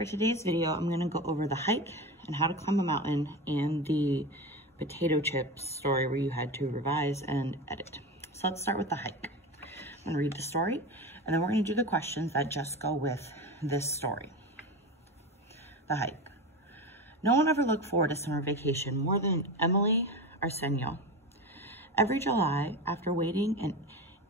For today's video, I'm going to go over the hike and how to climb a mountain and the potato chips story where you had to revise and edit. So let's start with the hike. I'm going to read the story and then we're going to do the questions that just go with this story. The hike. No one ever looked forward to summer vacation more than Emily Arsenio. Every July, after waiting an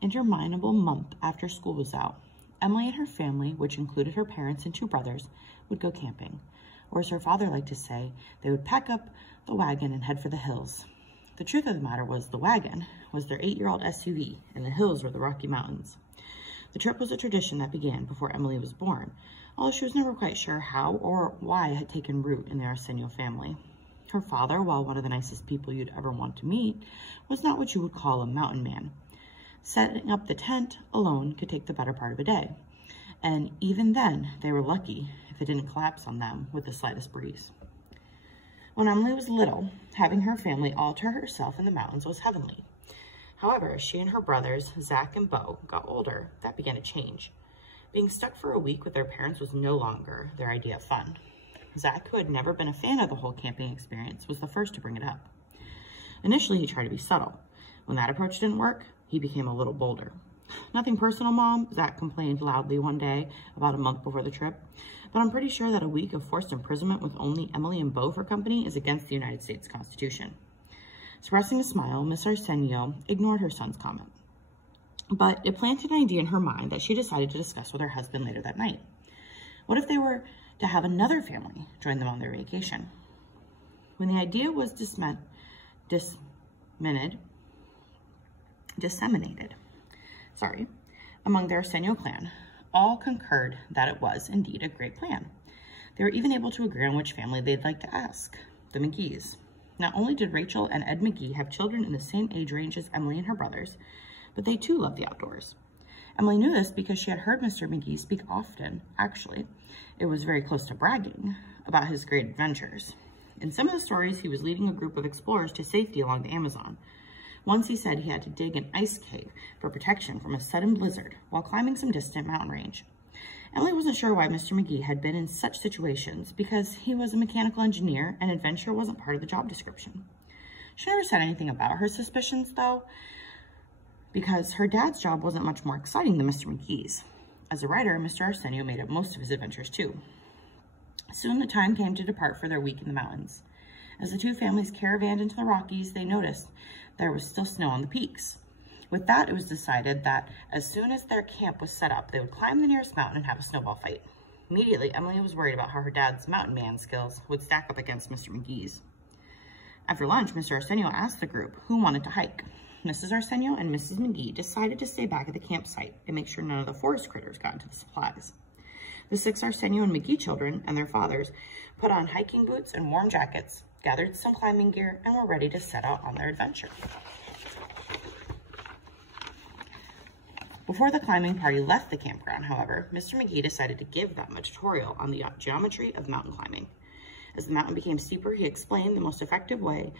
interminable month after school was out, Emily and her family, which included her parents and two brothers, would go camping. Or as her father liked to say, they would pack up the wagon and head for the hills. The truth of the matter was the wagon was their 8-year-old SUV and the hills were the Rocky Mountains. The trip was a tradition that began before Emily was born, although she was never quite sure how or why it had taken root in the Arsenio family. Her father, while one of the nicest people you'd ever want to meet, was not what you would call a mountain man. Setting up the tent alone could take the better part of a day. And even then, they were lucky if it didn't collapse on them with the slightest breeze. When Emily was little, having her family all to herself in the mountains was heavenly. However, as she and her brothers, Zach and Bo, got older, that began to change. Being stuck for a week with their parents was no longer their idea of fun. Zach, who had never been a fan of the whole camping experience, was the first to bring it up. Initially, he tried to be subtle. When that approach didn't work, he became a little bolder. Nothing personal, Mom, Zach complained loudly one day about a month before the trip, but I'm pretty sure that a week of forced imprisonment with only Emily and Bo for company is against the United States Constitution. Suppressing a smile, Miss Arsenio ignored her son's comment, but it planted an idea in her mind that she decided to discuss with her husband later that night. What if they were to have another family join them on their vacation? When the idea was disseminated among the Arsenio clan, all concurred that it was indeed a great plan. They were even able to agree on which family they'd like to ask, the McGees. Not only did Rachel and Ed McGee have children in the same age range as Emily and her brothers, but they too loved the outdoors. Emily knew this because she had heard Mr. McGee speak often. Actually, it was very close to bragging about his great adventures. In some of the stories, he was leading a group of explorers to safety along the Amazon. Once he said he had to dig an ice cave for protection from a sudden blizzard while climbing some distant mountain range. Emily wasn't sure why Mr. McGee had been in such situations because he was a mechanical engineer and adventure wasn't part of the job description. She never said anything about her suspicions, though, because her dad's job wasn't much more exciting than Mr. McGee's. As a writer, Mr. Arsenio made up most of his adventures, too. Soon the time came to depart for their week in the mountains. As the two families caravanned into the Rockies, they noticed there was still snow on the peaks. With that, it was decided that as soon as their camp was set up, they would climb the nearest mountain and have a snowball fight. Immediately, Emily was worried about how her dad's mountain man skills would stack up against Mr. McGee's. After lunch, Mr. Arsenio asked the group who wanted to hike. Mrs. Arsenio and Mrs. McGee decided to stay back at the campsite and make sure none of the forest critters got into the supplies. The 6 Arsenio and McGee children and their fathers put on hiking boots and warm jackets, gathered some climbing gear, and were ready to set out on their adventure. Before the climbing party left the campground, however, Mr. McGee decided to give them a tutorial on the geometry of mountain climbing. As the mountain became steeper, he explained the most efficient way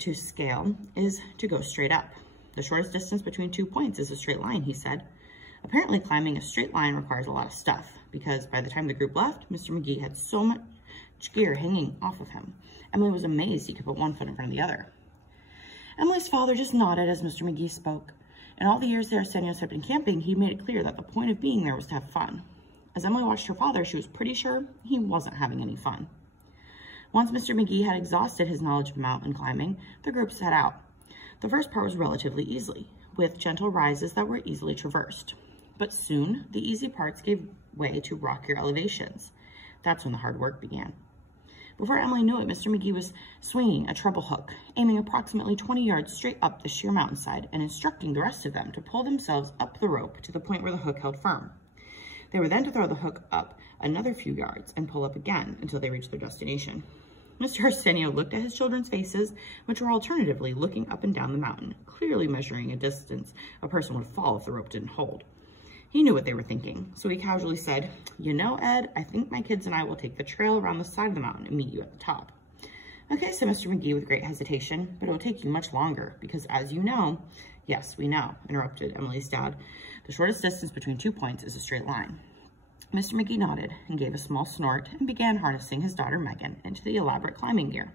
to scale is to go straight up. The shortest distance between 2 points is a straight line, he said. Apparently, climbing a straight line requires a lot of stuff, because by the time the group left, Mr. McGee had so much gear hanging off of him. Emily was amazed he could put one foot in front of the other. Emily's father just nodded as Mr. McGee spoke. In all the years the Arsenios had been camping, he made it clear that the point of being there was to have fun. As Emily watched her father, she was pretty sure he wasn't having any fun. Once Mr. McGee had exhausted his knowledge of mountain climbing, the group set out. The first part was relatively easy, with gentle rises that were easily traversed. But soon, the easy parts gave way to rockier elevations. That's when the hard work began. Before Emily knew it, Mr. McGee was swinging a treble hook, aiming approximately 20 yards straight up the sheer mountainside and instructing the rest of them to pull themselves up the rope to the point where the hook held firm. They were then to throw the hook up another few yards and pull up again until they reached their destination. Mr. Arsenio looked at his children's faces, which were alternatively looking up and down the mountain, clearly measuring a distance a person would fall if the rope didn't hold. He knew what they were thinking, so he casually said, "You know, Ed, I think my kids and I will take the trail around the side of the mountain and meet you at the top." "Okay," said Mr. McGee with great hesitation, "but it will take you much longer, because as you know—" "Yes, we know," interrupted Emily's dad. "The shortest distance between 2 points is a straight line." Mr. McGee nodded and gave a small snort and began harnessing his daughter Megan into the elaborate climbing gear.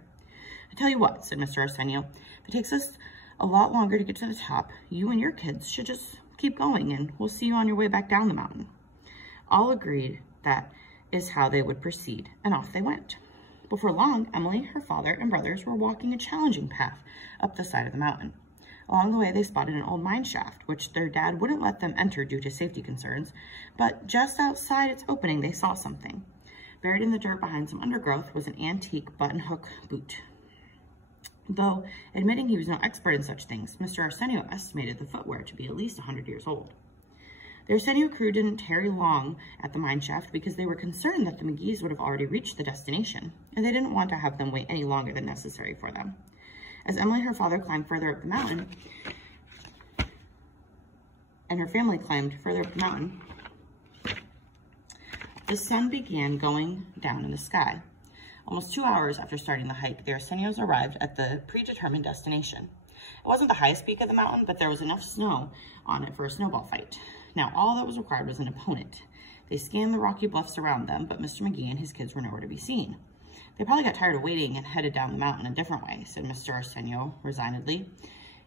"I tell you what," said Mr. Arsenio, "if it takes us a lot longer to get to the top, you and your kids should just keep going and we'll see you on your way back down the mountain." All agreed that is how they would proceed, and off they went. Before long, Emily, her father, and brothers were walking a challenging path up the side of the mountain. Along the way, they spotted an old mine shaft, which their dad wouldn't let them enter due to safety concerns, but just outside its opening, they saw something. Buried in the dirt behind some undergrowth was an antique button-hook boot. Though admitting he was no expert in such things, Mr. Arsenio estimated the footwear to be at least 100 years old. The Arsenio crew didn't tarry long at the mine shaft because they were concerned that the McGees would have already reached the destination, and they didn't want to have them wait any longer than necessary for them. As Emily and her father climbed further up the mountain, and her family climbed further up the mountain, the sun began going down in the sky. Almost 2 hours after starting the hike, the Arsenios arrived at the predetermined destination. It wasn't the highest peak of the mountain, but there was enough snow on it for a snowball fight. Now, all that was required was an opponent. They scanned the rocky bluffs around them, but Mr. McGee and his kids were nowhere to be seen. "They probably got tired of waiting and headed down the mountain a different way," said Mr. Arsenio resignedly.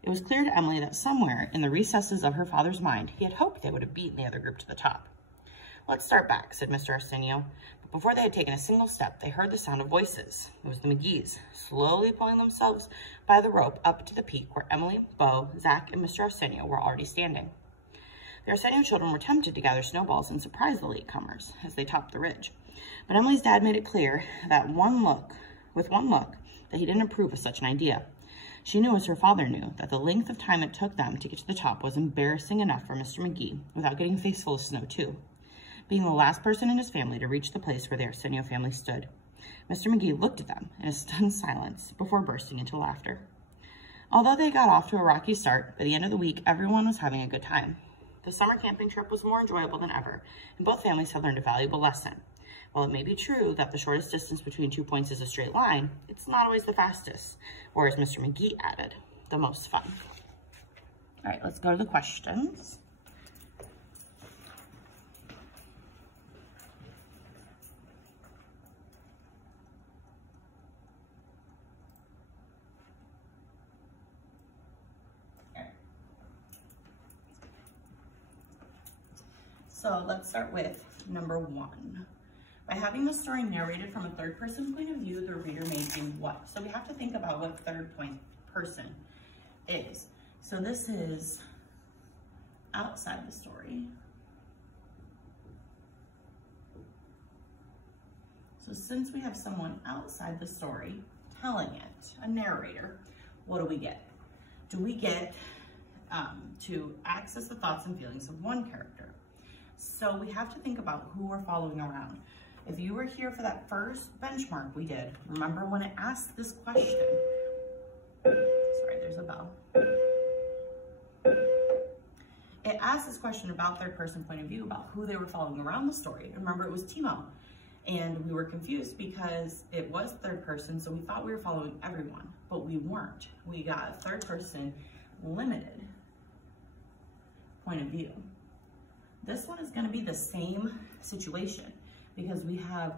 It was clear to Emily that somewhere in the recesses of her father's mind, he had hoped they would have beaten the other group to the top. "Let's start back," said Mr. Arsenio. But before they had taken a single step, they heard the sound of voices. It was the McGees, slowly pulling themselves by the rope up to the peak where Emily, Bo, Zach, and Mr. Arsenio were already standing. The Arsenio children were tempted to gather snowballs and surprise the latecomers as they topped the ridge. But Emily's dad made it clear that with one look, that he didn't approve of such an idea. She knew, as her father knew, that the length of time it took them to get to the top was embarrassing enough for Mr. McGee without getting a face full of snow too. Being the last person in his family to reach the place where the Arsenio family stood, Mr. McGee looked at them in a stunned silence before bursting into laughter. Although they got off to a rocky start, by the end of the week, everyone was having a good time. The summer camping trip was more enjoyable than ever, and both families had learned a valuable lesson. While it may be true that the shortest distance between 2 points is a straight line, it's not always the fastest, or as Mr. McGee added, the most fun. All right, let's go to the questions. So let's start with number 1. By having the story narrated from a third-person point of view, the reader may do what? So we have to think about what third-person is. So this is outside the story. So since we have someone outside the story telling it, a narrator, what do we get? Do we get to access the thoughts and feelings of one character? So we have to think about who we're following around. If you were here for that first benchmark we did, remember when it asked this question? Sorry, there's a bell. It asked this question about third person point of view, about who they were following around the story. Remember, it was Timo. And we were confused because it was third person, so we thought we were following everyone, but we weren't. We got a third person limited point of view. This one is going to be the same situation because we have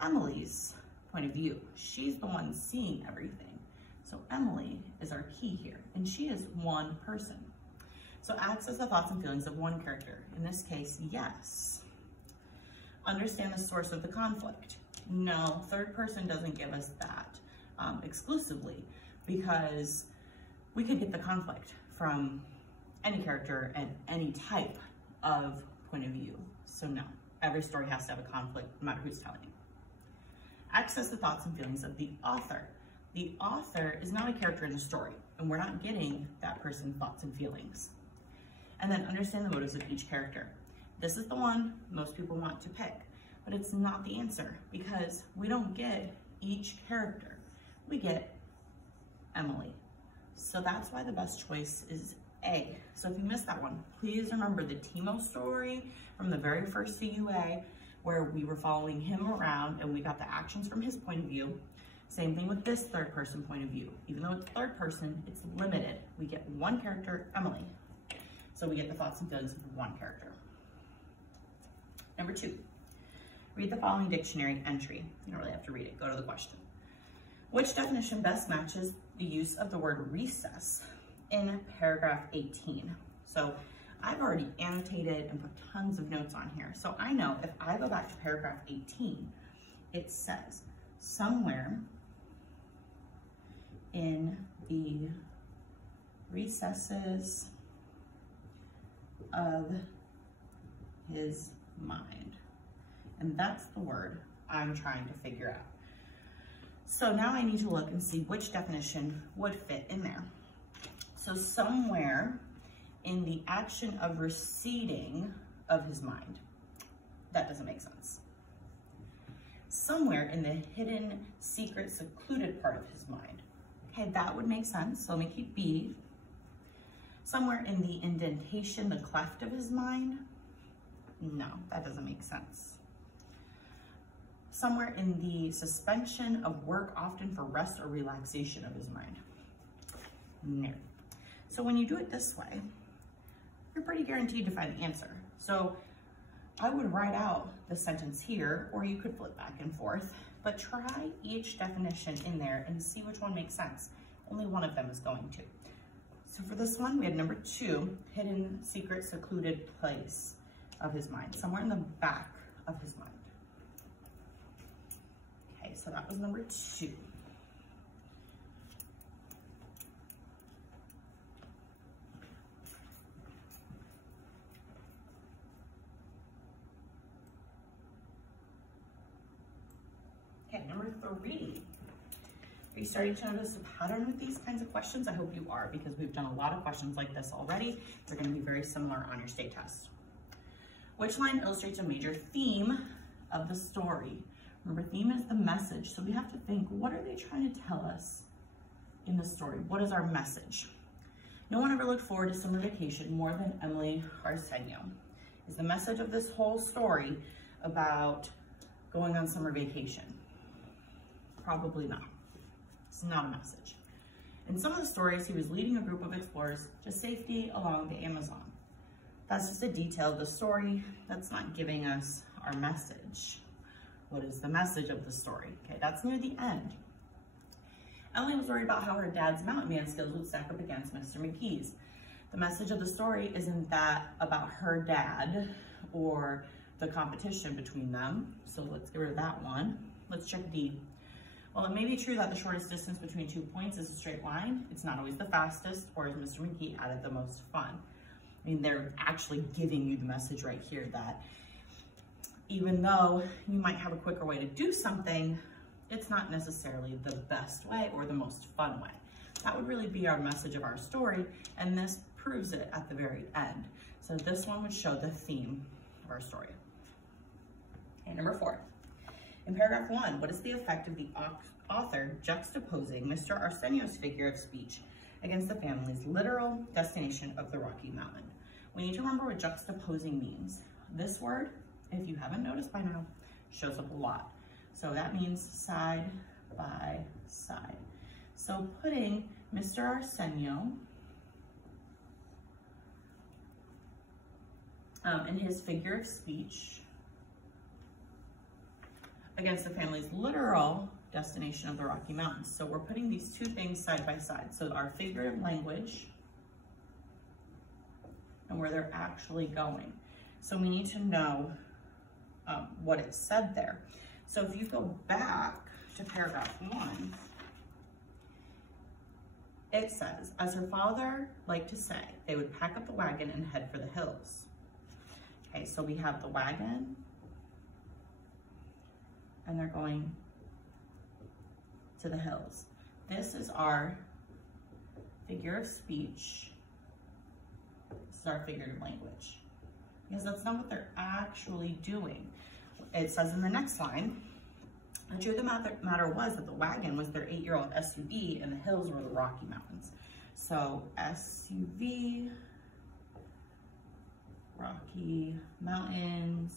Emily's point of view. She's the one seeing everything. So Emily is our key here, and she is one person. So access the thoughts and feelings of one character. In this case, yes. Understand the source of the conflict. No, third person doesn't give us that exclusively, because we could get the conflict from any character and any type of point of view. So no, every story has to have a conflict no matter who's telling it. Access the thoughts and feelings of the author. The author is not a character in the story, and we're not getting that person's thoughts and feelings. And then understand the motives of each character. This is the one most people want to pick, but it's not the answer because we don't get each character. We get Emily. So that's why the best choice is A. So if you missed that one, please remember the Timo story from the very first CUA where we were following him around and we got the actions from his point of view. Same thing with this third person point of view. Even though it's third person, it's limited. We get one character, Emily. So we get the thoughts and feelings of one character. Number 2, Read the following dictionary entry. You don't really have to read it, go to the question. Which definition best matches the use of the word recess in paragraph 18? So I've already annotated and put tons of notes on here. So I know if I go back to paragraph 18, it says somewhere in the recesses of his mind. And that's the word I'm trying to figure out. So now I need to look and see which definition would fit in there. So somewhere in the action of receding of his mind. That doesn't make sense. Somewhere in the hidden, secret, secluded part of his mind. Okay, that would make sense. So let me keep B. Somewhere in the indentation, the cleft of his mind. No, that doesn't make sense. Somewhere in the suspension of work, often for rest or relaxation of his mind. No. So when you do it this way, you're pretty guaranteed to find the answer. So I would write out the sentence here, or you could flip back and forth, but try each definition in there and see which one makes sense. Only one of them is going to. So for this one, we had number 2, hidden, secret, secluded place of his mind, somewhere in the back of his mind. Okay, so that was number 2. Okay, number 3. Are you starting to notice a pattern with these kinds of questions? I hope you are, because we've done a lot of questions like this already. They're going to be very similar on your state test. Which line illustrates a major theme of the story? Remember, theme is the message. So we have to think, what are they trying to tell us in the story? What is our message? No one ever looked forward to summer vacation more than Emily Arsenio. Is the message of this whole story about going on summer vacation? Probably not. It's not a message. In some of the stories, he was leading a group of explorers to safety along the Amazon. That's just a detail of the story. That's not giving us our message. What is the message of the story? Okay, that's near the end. Emily was worried about how her dad's mountain man skills would stack up against Mr. McKee's. The message of the story isn't that about her dad or the competition between them. So let's get rid of that one. Let's check D. While it may be true that the shortest distance between 2 points is a straight line, it's not always the fastest, or as Mr. McKee added, the most fun. I mean, they're actually giving you the message right here that even though you might have a quicker way to do something, it's not necessarily the best way or the most fun way. That would really be our message of our story, and this proves it at the very end. So this one would show the theme of our story. Okay, number 4. In paragraph 1, what is the effect of the author juxtaposing Mr. Arsenio's figure of speech against the family's literal destination of the Rocky Mountain? We need to remember what juxtaposing means. This word, if you haven't noticed by now, shows up a lot. So that means side by side. So putting Mr. Arsenio and his figure of speech against the family's literal destination of the Rocky Mountains. So we're putting these two things side by side. So our figurative language and where they're actually going. So we need to know what it said there. So if you go back to paragraph 1, it says, as her father liked to say, they would pack up the wagon and head for the hills. Okay, so we have the wagon, and they're going to the hills. This is our figure of speech. This is our figurative language. Because that's not what they're actually doing. It says in the next line, the truth of the matter was that the wagon was their 8-year-old SUV and the hills were the Rocky Mountains. So SUV, Rocky Mountains,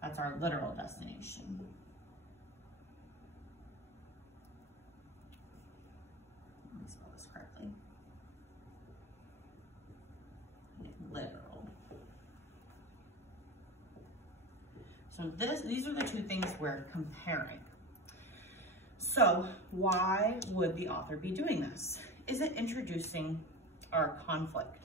that's our literal destination. Let me spell this correctly. Literal. So these are the two things we're comparing. So why would the author be doing this? Is it introducing our conflict?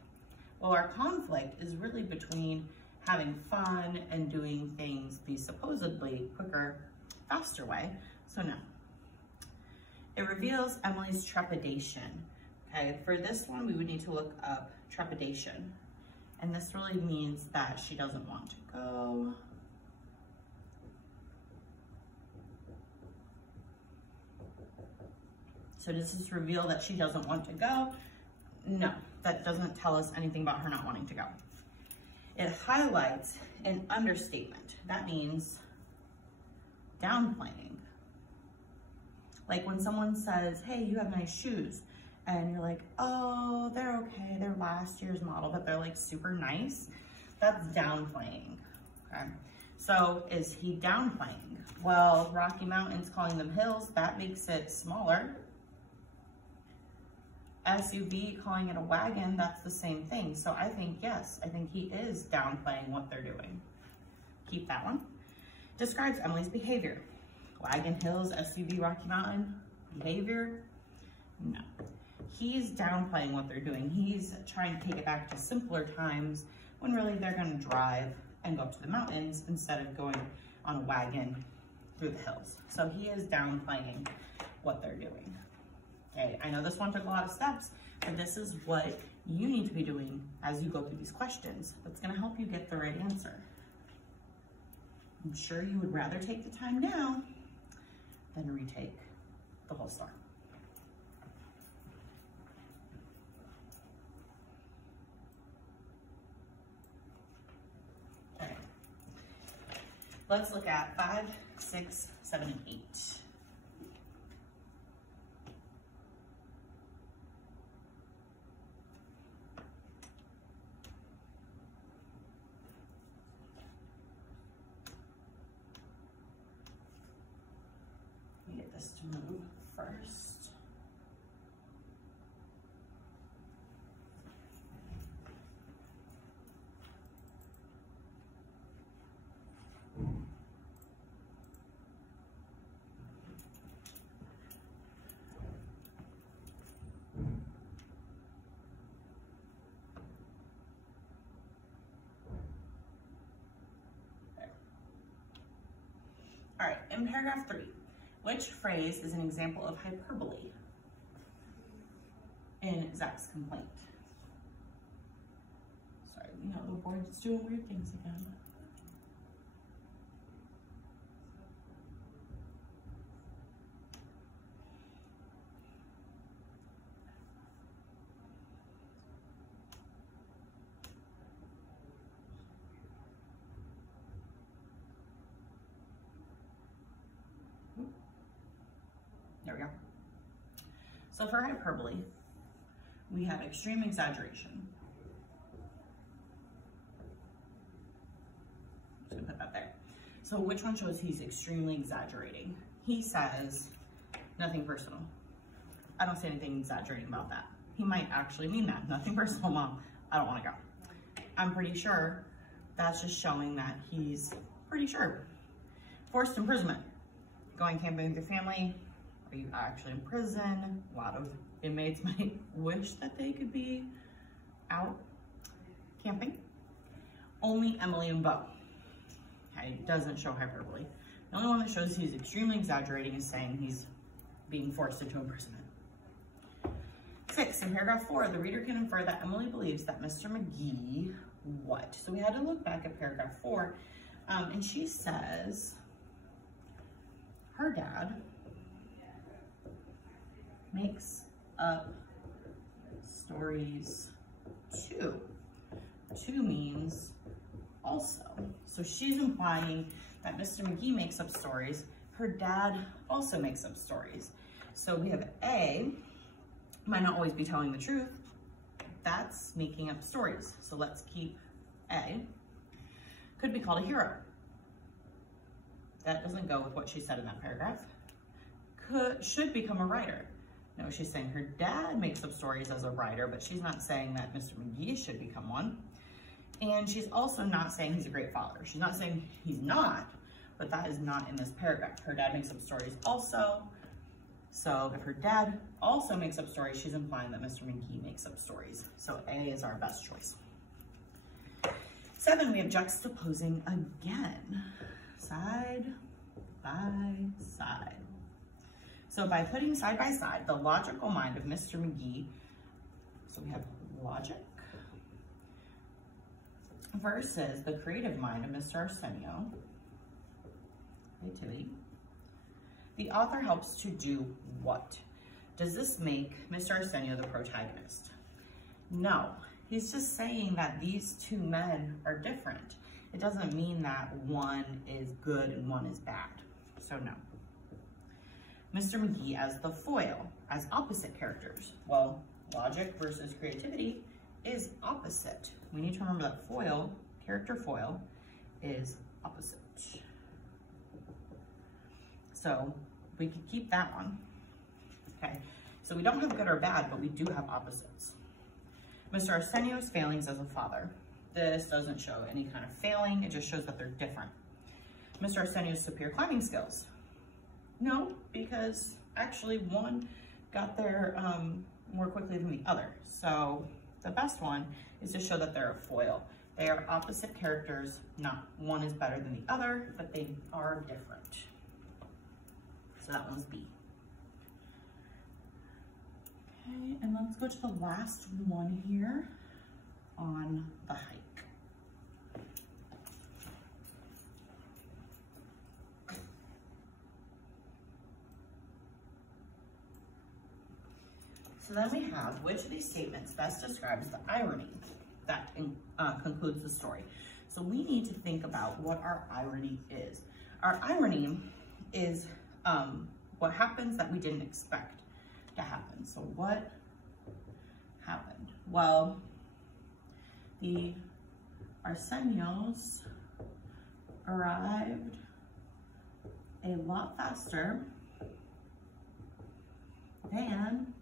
Well, our conflict is really between having fun and doing things the supposedly quicker, faster way. So no. It reveals Emily's trepidation. Okay, for this one, we would need to look up trepidation. And this really means that she doesn't want to go. So does this reveal that she doesn't want to go? No, that doesn't tell us anything about her not wanting to go. It highlights an understatement. That means downplaying. Like when someone says, hey, you have nice shoes. And you're like, oh, they're okay. They're last year's model, but they're like super nice. That's downplaying, okay? So is he downplaying? Well, Rocky Mountains calling them hills, that makes it smaller. SUV calling it a wagon, that's the same thing. So I think, yes, I think he is downplaying what they're doing. Keep that one. Describes Emily's behavior. Wagon, hills, SUV, Rocky Mountain, behavior, no. He's downplaying what they're doing. He's trying to take it back to simpler times when really they're gonna drive and go up to the mountains instead of going on a wagon through the hills. So he is downplaying what they're doing. Okay, I know this one took a lot of steps, but this is what you need to be doing as you go through these questions. That's gonna help you get the right answer. I'm sure you would rather take the time now than retake the whole story. Okay, let's look at 5, 6, 7, and 8. To move first. Okay. All right, in paragraph 3. Which phrase is an example of hyperbole in Zach's complaint? Sorry, you know, the board's doing weird things again. There we go. So for hyperbole, we have extreme exaggeration. I'm just gonna put that there. So which one shows he's extremely exaggerating? He says, nothing personal. I don't see anything exaggerating about that. He might actually mean that. Nothing personal, Mom. I don't wanna go. I'm pretty sure that's just showing that he's pretty sure. Forced imprisonment. Going camping with your family. Are you actually in prison? A lot of inmates might wish that they could be out camping. Only Emily and Beau. Okay, it doesn't show hyperbole. The only one that shows he's extremely exaggerating is saying he's being forced into imprisonment. 6, in paragraph 4, the reader can infer that Emily believes that Mr. McGee, what? So we had to look back at paragraph 4, and she says her dad makes up stories too. 2 means also. So she's implying that Mr. McGee makes up stories. Her dad also makes up stories. So we have A, might not always be telling the truth. That's making up stories. So let's keep A. Could be called a hero. That doesn't go with what she said in that paragraph. Should become a writer. No, she's saying her dad makes up stories as a writer, but she's not saying that Mr. McGee should become one. And she's also not saying he's a great father. She's not saying he's not, but that is not in this paragraph. Her dad makes up stories also. So if her dad also makes up stories, she's implying that Mr. McGee makes up stories. So A is our best choice. 7, we have juxtaposing again, side by side. So by putting side by side the logical mind of Mr. McGee, so we have logic versus the creative mind of Mr. Arsenio, creativity. The author helps to do what? Does this make Mr. Arsenio the protagonist? No, he's just saying that these two men are different. It doesn't mean that one is good and one is bad, so no. Mr. McGee as the foil, as opposite characters. Well, logic versus creativity is opposite. We need to remember that foil, character foil, is opposite. So we could keep that one. Okay, so we don't have good or bad, but we do have opposites. Mr. Arsenio's failings as a father. This doesn't show any kind of failing, it just shows that they're different. Mr. Arsenio's superior climbing skills. No, because actually one got there more quickly than the other. So the best one is to show that they're a foil. They are opposite characters, not one is better than the other, but they are different. So that one's B. Okay, and let's go to the last one here on the hike. So then we have, which of these statements best describes the irony that concludes the story? So we need to think about what our irony is. Our irony is what happens that we didn't expect to happen. So what happened? Well, the Arsenios arrived a lot faster than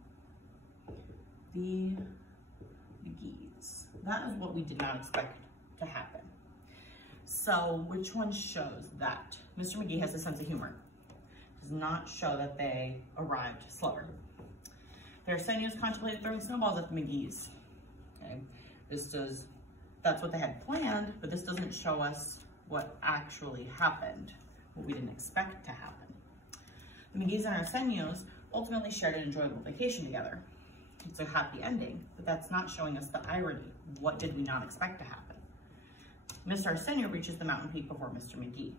the McGees. That is what we did not expect to happen. So which one shows that? Mr. McGee has a sense of humor. Does not show that they arrived slower. The Arsenios contemplated throwing snowballs at the McGees. Okay, that's what they had planned, but this doesn't show us what actually happened, what we didn't expect to happen. The McGees and Arsenios ultimately shared an enjoyable vacation together. It's a happy ending, but that's not showing us the irony. What did we not expect to happen? Mr. Arsenio reaches the mountain peak before Mr. McGee.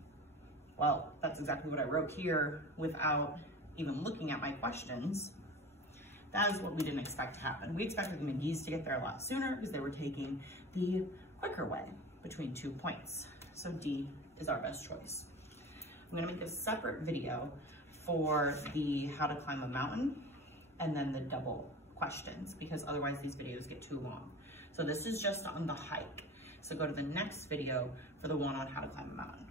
Well, that's exactly what I wrote here without even looking at my questions. That is what we didn't expect to happen. We expected the McGees to get there a lot sooner because they were taking the quicker way between 2 points. So D is our best choice. I'm gonna make a separate video for the how to climb a mountain and then the double questions, because otherwise these videos get too long. So this is just on the hike. So go to the next video for the one on how to climb a mountain.